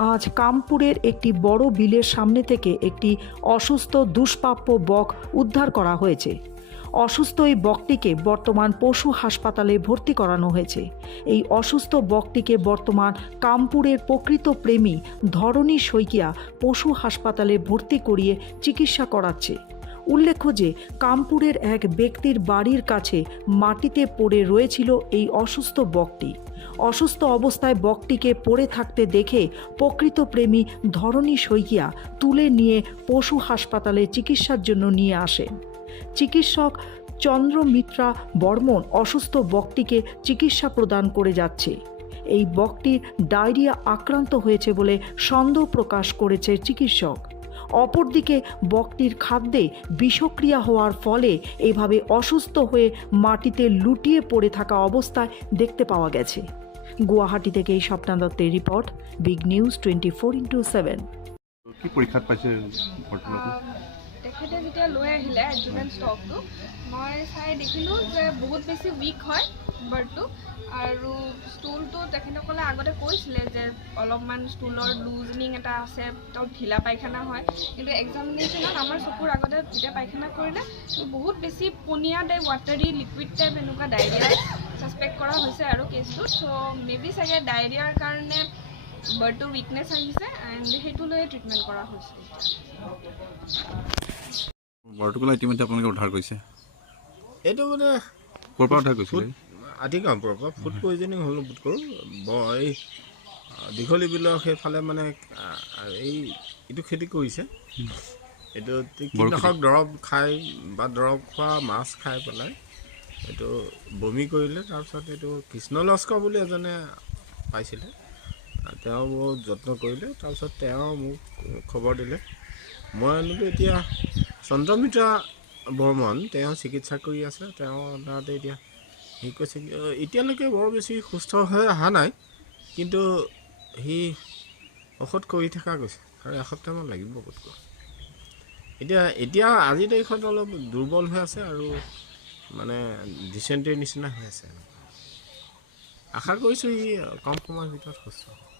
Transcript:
আজ কামপুরের একটি বড় বিলের সামনে থেকে একটি অসুস্থ দুষ্প্রাপ্য বক উদ্ধার করা হয়েছে। অসুস্থ এই বকটিকে বর্তমান পশু হাসপাতালে ভর্তি করানো হয়েছে। এই অসুস্থ বকটিকে বর্তমান কামপুরের প্রকৃত প্রেমী ধরণী শইকিয়া পশু হাসপাতালে ভর্তি করিয়ে চিকিৎসা করাচ্ছে। উল্লেখ্য যে, কামপুরের এক ব্যক্তির বাড়ির কাছে মাটিতে পড়ে রয়েছিল এই অসুস্থ বকটি। অসুস্থ অবস্থায় বকটিকে পড়ে থাকতে দেখে প্রকৃত প্রেমী ধরণী শইকিয়া তুলে নিয়ে পশু হাসপাতালে চিকিৎসার জন্য নিয়ে আসেন চিকিৎসক চন্দ্রমিত্রা বর্মন অসুস্থ বকটিকে চিকিৎসা প্রদান করে যাচ্ছে। এই বকটির ডায়রিয়া আক্রান্ত হয়েছে বলে সন্দেহ প্রকাশ করেছে চিকিৎসক। অপরদিকে বকটির খাদ্যে বিষক্রিয়া হওয়ার ফলে এভাবে অসুস্থ হয়ে মাটিতে লুটিয়ে পড়ে থাকা অবস্থায় দেখতে পাওয়া গেছে। গুয়াহাটি থেকে এই স্বপ্না দত্তের report big news twenty four into seven কি পৰীক্ষাত পাইছে তেখেতে যেতিয়া লৈ আহিলে এডজুভেন ষ্টকটো মই চাই দেখিলোঁ যে বহুত বেছি উইক হয় বাৰ্ডটো আৰু ষ্টুলটো তেখেতসকলে আগতে কৈছিলে যে অলপমান ষ্টুলৰ লুজনিং এটা আছে তো ঢিলা পায়খানা হয়। কিন্তু এক্সামিনেশ্যনত আমাৰ চকুৰ আগতে যেতিয়া পায়খানা কৰিলে বহুত বেছি পনীয়া টাইপ ৱাটাৰী লিকুইড টাইপ এনেকুৱা ডায়েৰিয়াই ছাছপেক্ট কৰা হৈছে আৰু কেছটো চ' মে বি চাগে ডায়েৰিয়াৰ কাৰণে বাৰ্ডটোৰ উইকনেছ আহিছে এণ্ড সেইটো লৈ ট্ৰিটমেণ্ট কৰা হৈছে। বৰটোকোলা ইতিমধ্যে আপোনালোকে উদ্ধাৰ কৰিছে। এইটো মানে ক'ৰ পৰা উদ্ধাৰ কৰিছিলে? আদিকামপুৰৰ পৰা ফুড পয়জনিং হ'ল বোধ কৰোঁ। ব- এই দীঘলী বিলৰ সেইফালে মানে এই এইটো খেতি কৰিছে। এইটো কীটনাশক দৰৱ খাই বা দৰৱ খোৱা মাছ খাই পেলাই। এইটো বমি কৰিলে তাৰপিছত এইটো কৃষ্ণ লস্কৰ বুলি এজনে পাইছিলে। তেওঁ বহুত যত্ন কৰিলে তাৰপিছত তেওঁ মোক খবৰ দিলে। মই আনিলোঁ এতিয়া চন্দ্ৰমিত্ৰা বৰ্মন তেওঁ চিকিৎসা কৰি আছে। তেওঁ তাতে এতিয়া সি কৈছে কি, "অ, এতিয়ালৈকে বৰ বেছি সুস্থ হৈ অহা নাই কিন্তু সি ঔষধ কৰি থকা গৈছে আৰু এসপ্তাহমান লাগিব বোধকৈ এতিয়া এতিয়া আজিৰ তাৰিখত অলপ দুৰ্বল হৈ আছে আৰু মানে ডিচেণ্ট্ৰিৰ নিচিনা হৈ আছে। আশা কৰিছোঁ ই কম সময়ৰ ভিতৰত সুস্থ হ'ব।